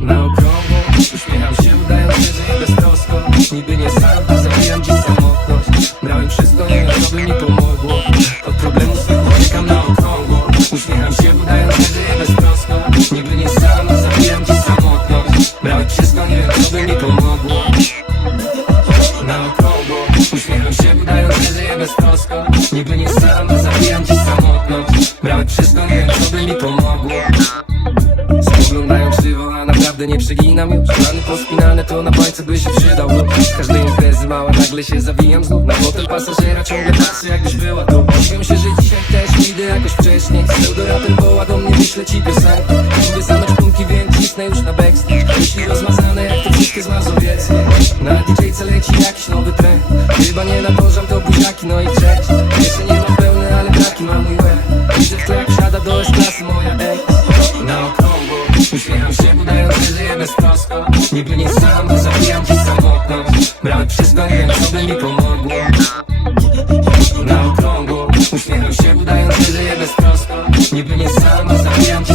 Na okrągło uśmiecham się, udając że bez trosko. Niby nie sam, to zabijam dziś samotność. Brałem wszystko, co by mi pomogło. Od problemu swych uciekam na okrągło Uśmiecham się, udając że bez trosko. Niby nie sam, to zabijam dziś samotność. Brałem wszystko, nie wiem, by mi pomogło. Na okrągło uśmiecham się, udając że bez trosko. Niby nie sam, to zabijam dziś Spoglądają krzywo, a naprawdę nie przeginam już. Plany pospinane to na bańce by się przydał. Lub Z każdej imprezy mała nagle się zawijam znów. Na fotel pasażera ciągle patrzę jakbyś była tu. Dziwią się, że dzisiaj też idę jakoś wcześniej. Pseudoraper woła do mnie, wyślę ci piosenkę. Lubię zamać punki, więc cisnę już na backstage. Myśli rozmazane jak te wszystkie z Mazowieckie Na DJ-ce leci jakiś nowy trend. Chyba nie nadążam, to buziaki, no i cześć siada do S-klasy moja Na okrągło Uśmiecham się, udając, że żyję beztrosko Niby nie sam, bo zabijam ci wszystko, nie wiem co by mi pomogło. Na okrągło Uśmiecham się, udając, że żyję beztrosko Niby nie sam, a zabijam ci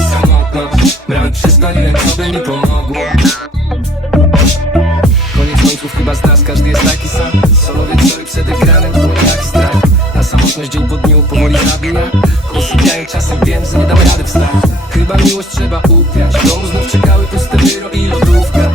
wszystko, nie wiem co by mi pomogło. Koniec końców chyba z nas każdy jest taki sam. Solo wieczory przed ekranem to jaki strach. A samotność dzień po dniu powoli zabija Czasem wiem, że nie dam rady wstać. Chyba miłość trzeba upiać W domu znów czekały puste biuro i lodówka.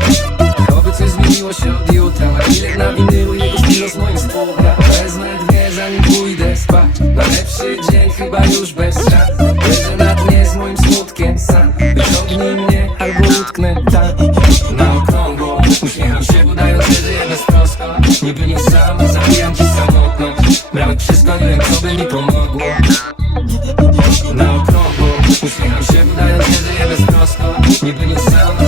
Oby coś zmieniło się od jutra. Markinek na winylu jego stylo z moim współgra Wezmę dwie zanim pójdę spać. Na lepszy dzień chyba już bez szans. Leżę na dnie z moim smutkiem sam. Wyciągnij mnie albo utknę tam. Na okrągło Uśmiecham się udając, że żyję beztrosko Niby nie sam, zabijam ci samotność. Brałem wszystko, nie co by mi pomogło beztrosko Niby nie